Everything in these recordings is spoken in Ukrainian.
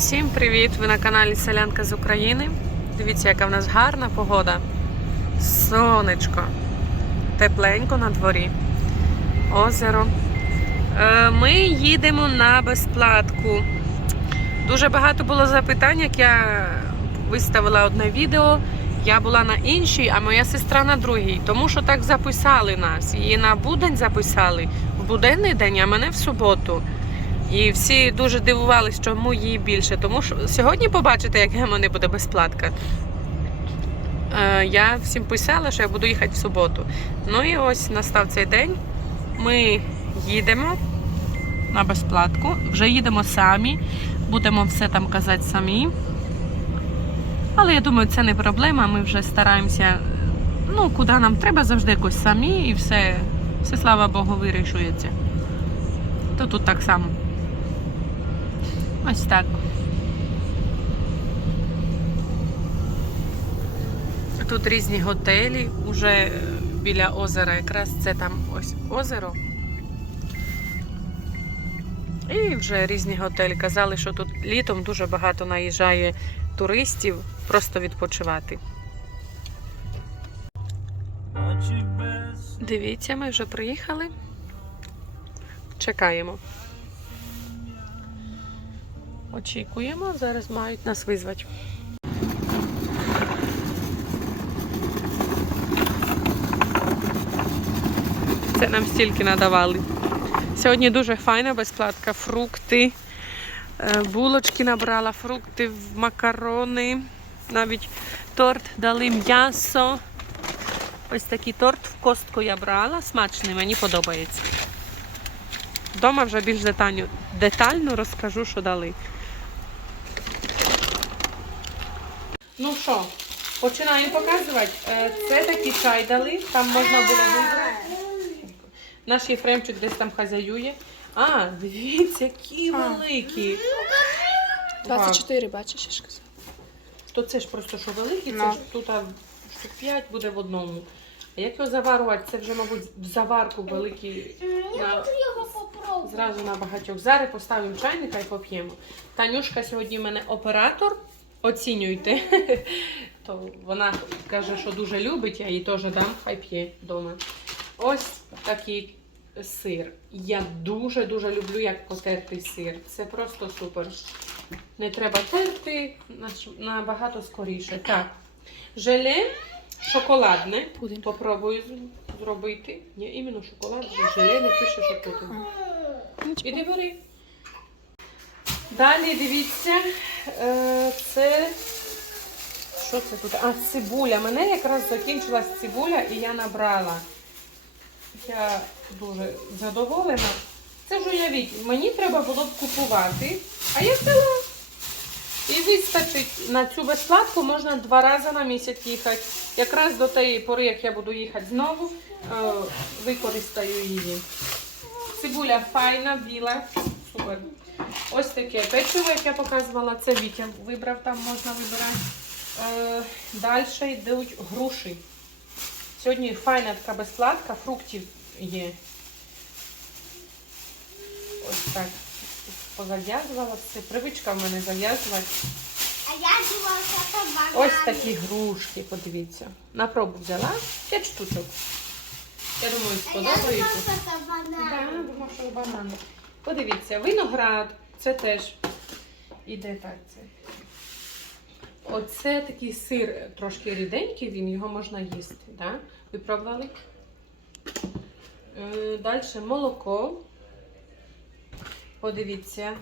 Всім привіт! Ви на каналі Селянка з України. Дивіться, яка в нас гарна погода. Сонечко. Тепленько на дворі. Озеро. Е, Ми їдемо на безплатку. Дуже багато було запитань, як я виставила одне відео. Я була на іншій, а моя сестра на другій. Тому що так записали нас. Її на будень записали в буденний день, а мене в суботу. І всі дуже дивувалися, чому їй більше. Тому що сьогодні побачите, яка в мене буде безплатка. Е, я всім писала, що я буду їхати в суботу. Ну і ось настав цей день. Ми їдемо на безплатку. Вже їдемо самі, будемо все там казати самі. Але я думаю, це не проблема. Ми вже стараємося, ну, куди нам треба, завжди якось самі, і все, все слава Богу, вирішується. То тут так само. Ось так. Тут різні готелі, уже біля озера, якраз це там ось озеро. І вже різні готелі. Казали, що тут літом дуже багато наїжджає туристів просто відпочивати. Дивіться, ми вже приїхали. Чекаємо. Очікуємо, зараз мають нас визвати. Це нам стільки надавали. Сьогодні дуже файна безплатка. Фрукти, е, булочки набрала, фрукти, макарони, навіть торт дали м'ясо. Ось такий торт в костку я брала. Смачний, мені подобається. Вдома вже більш детально, детально розкажу, що дали. Ну що, починаємо показувати. Е, Це такий чай дали, там можна було вибрати. Наш Єфремчик десь там хазяює. А, дивіться, які великі. Вау. 24, бачиш, я ж казала. То це ж просто що великі, це Ну. ж тут а, штук 5 буде в одному. А як його заварувати? Це вже, мабуть, в заварку великий. На... його попробувати. Зразу на багатьох. Зараз поставимо чайника і поп'ємо. Танюшка сьогодні в мене оператор. Оцінюйте. То вона каже, що дуже любить, я їй теж дам, хай п'є вдома. Ось такий сир. Я дуже-дуже люблю, як потертий сир. Це просто супер. Не треба терти набагато скоріше. Так. Желе шоколадне. Попробую зробити. Ні, іменно шоколад, желе не пише, що пудинг. Іди бери. Далі дивіться, це. Що це тут? А, цибуля. Мене якраз закінчилась цибуля і я набрала. Я дуже задоволена. Це ж уявіть, мені треба було б купувати, а я взяла. І вистачить на цю безплатку можна два рази на місяць їхати. Якраз до тієї пори, як я буду їхати знову, е, використаю її. Цибуля файна, біла. Супер. Ось таке печиво, як я показувала, це Вітя вибрав, там можна вибирати. Е, далі йдуть груші. Сьогодні файна така безплатка, фруктів є. Ось так. Позав'язувала все. Привичка в мене зав'язувати. А я думала, що це банан. Ось такі грушки, подивіться. На пробу взяла 5 штучок. Я думаю, А я думала, сподобається. що це що. Подивіться, виноград, це теж іде так. Це. Оце такий сир трошки ріденький, він його можна їсти. Да? Ви? Е, Далі молоко. Подивіться.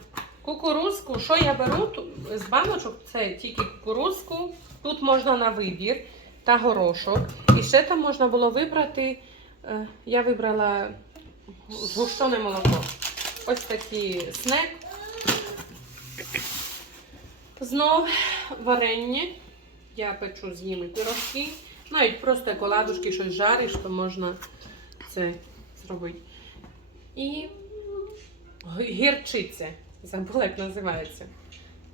Кукурузку, що я беру з баночок, це тільки кукурузку. Тут можна на вибір та горошок. І ще там можна було вибрати. е, Я вибрала згущене молоко. Ось такий снек. Знов варення. Я печу з ними пирожки. Навіть просто як оладушки щось жариш, то можна це зробити. І гірчиця. Забула, як називається.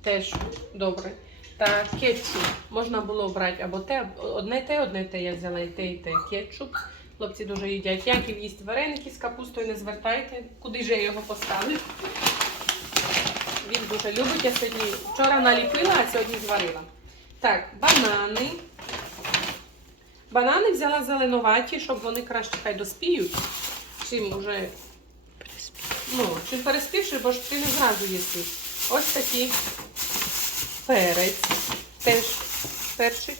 Теж добре. Та кетчуп. Можна було брати або те, одне те, одне те. Я взяла і те, і те. Кетчуп. Хлопці дуже їдять. Яків їсть вареники з капустою, не звертайте, куди ж я його поставлю. Він дуже любить. Я сьогодні вчора наліпила, а сьогодні зварила. Так, банани. Банани взяла зеленуваті, щоб вони краще хай доспіють. Чим уже ну, чим переспівши, бо ж ти не зразу їси. Ось такий перець, теж перчик.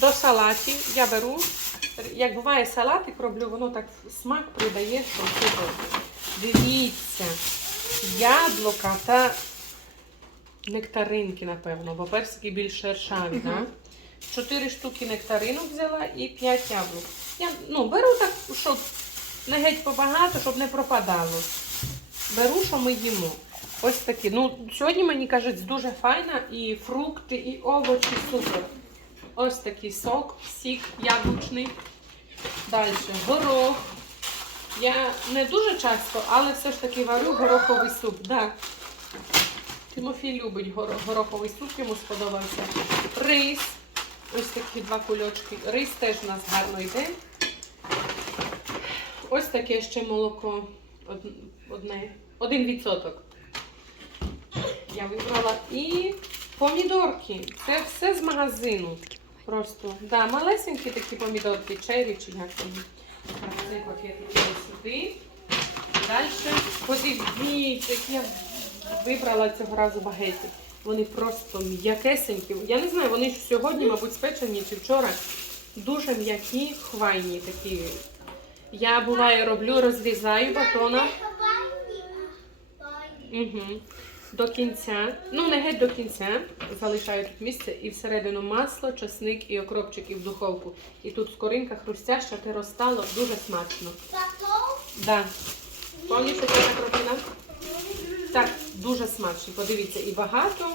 До салатів я беру. Як буває салатик роблю, воно так смак придає, що супер. Дивіться, яблука та нектаринки, напевно, бо персики більш шершаві. Да? Чотири штуки нектаринок взяла і п'ять яблук. Я ну, беру так, щоб не геть побагато, щоб не пропадало. Беру, що ми їмо. Ось такі. Ну, сьогодні мені кажуть, дуже файна і фрукти, і овочі супер. Ось такий сок, сік яблучний. Далі горох. Я не дуже часто, але все ж таки варю гороховий суп. Да. Тимофій любить горо- гороховий суп, йому сподобався. Рис. Ось такі два кульочки. Рис теж у нас гарно йде. Ось таке ще молоко. Одне. Один відсоток. Я вибрала. І помідорки. Це все з магазину. Просто. Да, малесенькі такі помідорки, чері чи як. Так, цей пакетик сюди. Далі. Подивіться, як я вибрала цього разу багети. Вони просто м'якесенькі. Я не знаю, вони сьогодні, мабуть, спечені чи вчора. Дуже м'які, хвайні такі. Я буває роблю, розрізаю батона. Угу. До кінця, ну не геть до кінця, залишаю тут місце і всередину масло, часник і окропчик і в духовку. І тут скоринка хрустяща, те розтало, дуже смачно. Да. Повністю це так робила? Так, дуже смачно. Подивіться, і багато.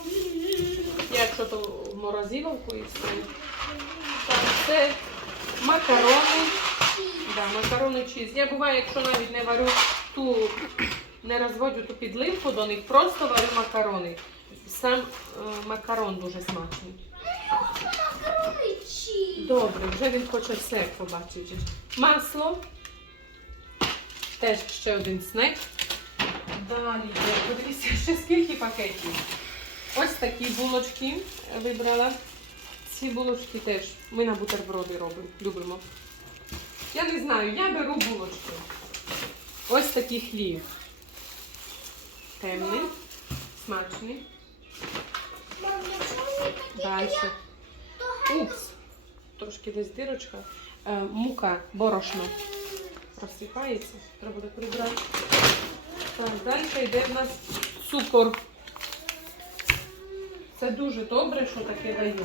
Якщо то в морозиловку і все. Так, це макарони. Да, макарони чіз. Я буває, якщо навіть не варю ту, не розводжу ту підливку до них, просто варю макарони. Сам е, макарон дуже смачний. Добре, вже він хоче все побачити. Масло. Теж ще один снек. Далі, йде. подивіться, ще скільки пакетів. Ось такі булочки вибрала. Ці булочки теж ми на бутерброди робимо, любимо. Я не знаю, я беру булочки. Ось такий хліб. Темний, смачний. Далі. Упс. Трошки десь дирочка. Е, мука, борошно. Розсипається. Треба буде прибрати. Так, далі йде в нас цукор. Це дуже добре, що таке дають.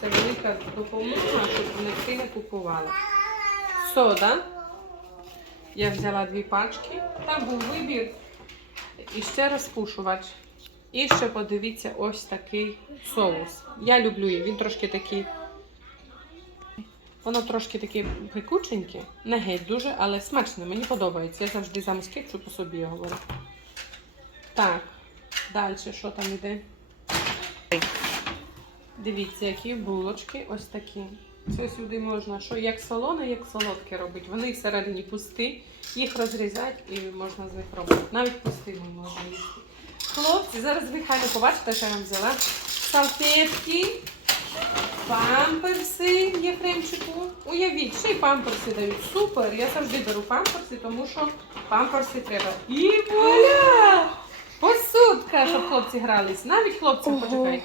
Це велика допомога, щоб вони не купували. Сода. Я взяла дві пачки. Там був вибір. І ще розпушувач. І ще подивіться ось такий соус. Я люблю її. Він трошки такий. Воно трошки таке пекученьке, не геть дуже, але смачне, мені подобається. Я завжди замість кетчупу собі говорю. Так, далі що там іде? Дивіться, які булочки ось такі. Це сюди можна, що як солоне, як солодке робити. Вони всередині пусті, їх розрізати і можна з них робити. Навіть пустими можна їсти. Хлопці, зараз ви хай побачите, що я вам взяла. Салфетки, памперси Єфремчику. Уявіть, ще й памперси дають. Супер! Я завжди беру памперси, тому що памперси треба. І вуаля! Посудка, щоб хлопці грались. Навіть хлопці почекай.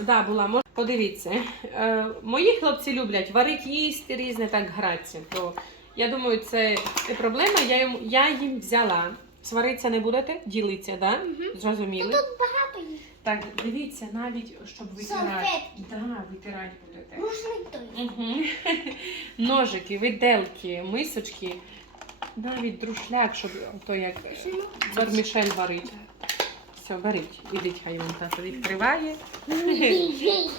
Да, була. Подивіться, е, мої хлопці люблять варити їсти різне, так гратися. То я думаю, це не проблема. Я їм, я їм взяла. Сваритися не будете, ділиться, да? Зрозуміли? Тут багато їх. Так, дивіться, навіть щоб витирати. Салфетки. Да, витирати будете. Рушник. Угу. Ножики, виделки, мисочки, навіть друшляк, щоб то як вермішель варить. Все, беріть, ідіть, хай він тато відкриває.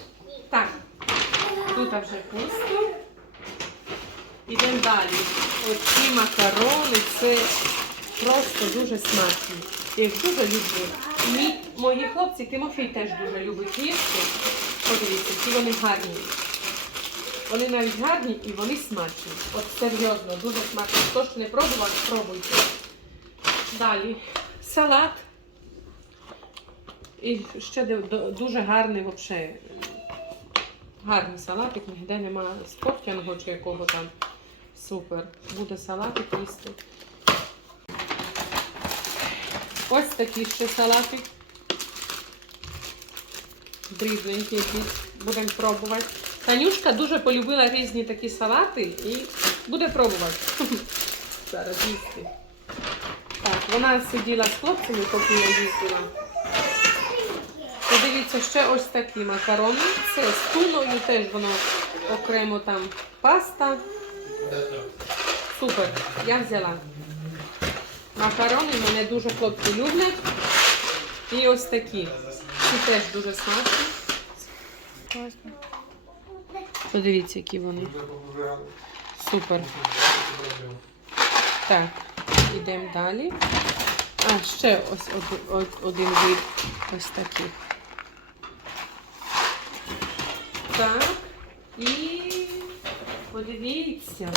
Так, тут вже пусто. Ідемо далі. Оці макарони це просто дуже смачні. Я їх дуже люблю. Мій, мої хлопці, Тимофій теж дуже любить їсти. Подивіться, які вони гарні. Вони навіть гарні і вони смачні. От серйозно, дуже смачні. Хто ж не пробував, спробуйте. Далі. Салат. І ще дуже гарний взагалі. Гарний салатик, ніде нема спортяного чи якого там. Супер. Буде салатик їсти. Ось такий ще салатик. Дрібненький якийсь. Будемо пробувати. Танюшка дуже полюбила різні такі салати і буде пробувати. Зараз їсти. Так, вона сиділа з хлопцями, поки я їздила. Подивіться, ще ось такі макарони. Це з туною, теж воно окремо там паста. Супер, я взяла. Макарони мене дуже хлопці люблять. І ось такі. Ці теж дуже смачні. Подивіться, які вони. Супер. Так, йдемо далі. А, ще ось один, од- один вид ось такий. Так. І подивіться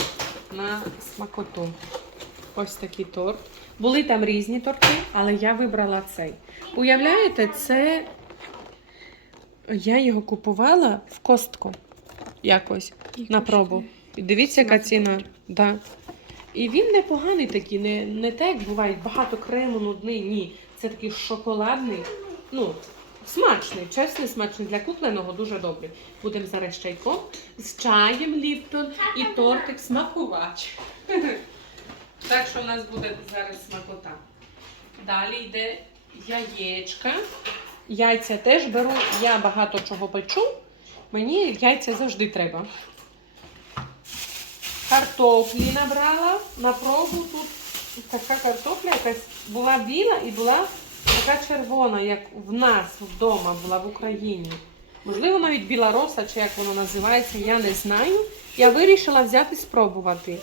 на смакоту. Ось такий торт. Були там різні торти, але я вибрала цей. Уявляєте, це я його купувала в костку якось на пробу. І дивіться, яка ціна. Да. І він непоганий такий, не, не так, як буває, багато крему, нудний. Ні. Це такий шоколадний. Ну, смачний, чесно, смачний для купленого дуже добрий. Будемо зараз чайком з чаєм Ліптон і тортик смакувач. Так що у нас буде зараз смакота. Далі йде яєчка. Яйця теж беру. Я багато чого печу. Мені яйця завжди треба. Картоплі набрала на пробу. Тут така картопля якась була біла і була така червона, як в нас вдома була в Україні. Можливо, навіть білороса, чи як воно називається, я не знаю. Я вирішила взяти спробувати.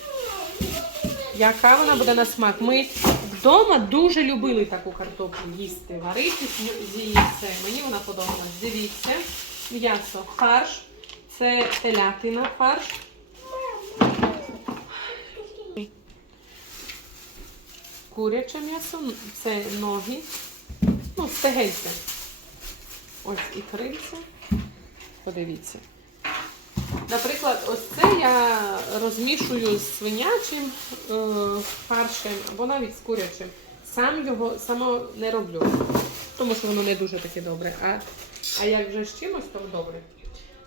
Яка вона буде на смак? Ми вдома дуже любили таку картоплю їсти, варити з її все. Мені вона подобалась. Дивіться, м'ясо, фарш, це телятина фарш. Куряче м'ясо, це ноги, ну, стегельце. Ось і крильце. Подивіться. Наприклад, ось це я розмішую з свинячим е, фаршем або навіть з курячим. Сам його само не роблю, тому що воно не дуже таке добре. А, а як вже з чимось, то добре.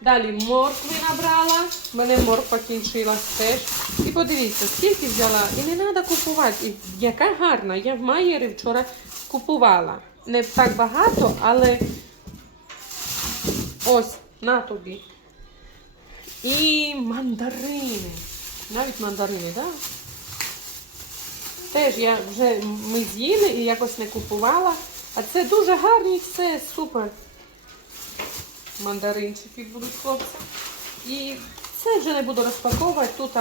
Далі моркви набрала. В мене морква кінчилась теж. І подивіться, скільки взяла. І не треба купувати. І яка гарна. Я в Майєрі вчора купувала. Не так багато, але ось на тобі. І мандарини. Навіть мандарини, так? Да? Теж я вже ми з'їли і якось не купувала. А це дуже гарні все, супер. Мандаринчики будуть хлопці. І це вже не буду розпаковувати. Тут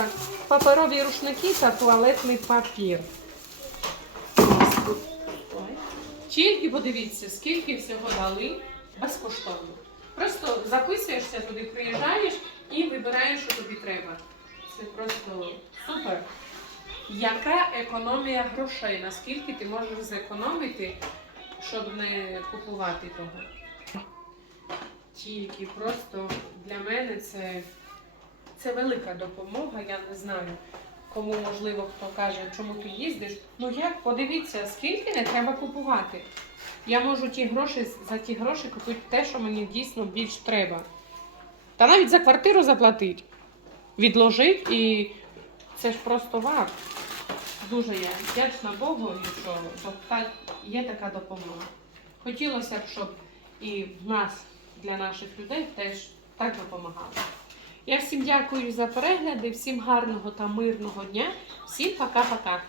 паперові рушники та туалетний папір. Тільки подивіться, скільки всього дали безкоштовно. Просто записуєшся туди, приїжджаєш і вибираєш, що тобі треба. Це просто супер. Яка економія грошей? Наскільки ти можеш зекономити, щоб не купувати того? Тільки просто для мене це, це велика допомога. Я не знаю, кому можливо хто каже, чому ти їздиш. Ну як, подивіться, скільки не треба купувати. Я можу ті гроші за ті гроші купити те, що мені дійсно більш треба. Та навіть за квартиру заплатити. Відложити і це ж просто вау. Дуже я вдячна Богу, що, так, є така допомога. Хотілося б, щоб і в нас, для наших людей, теж так допомагали. Я всім дякую за перегляди, всім гарного та мирного дня. Всім пока-пока.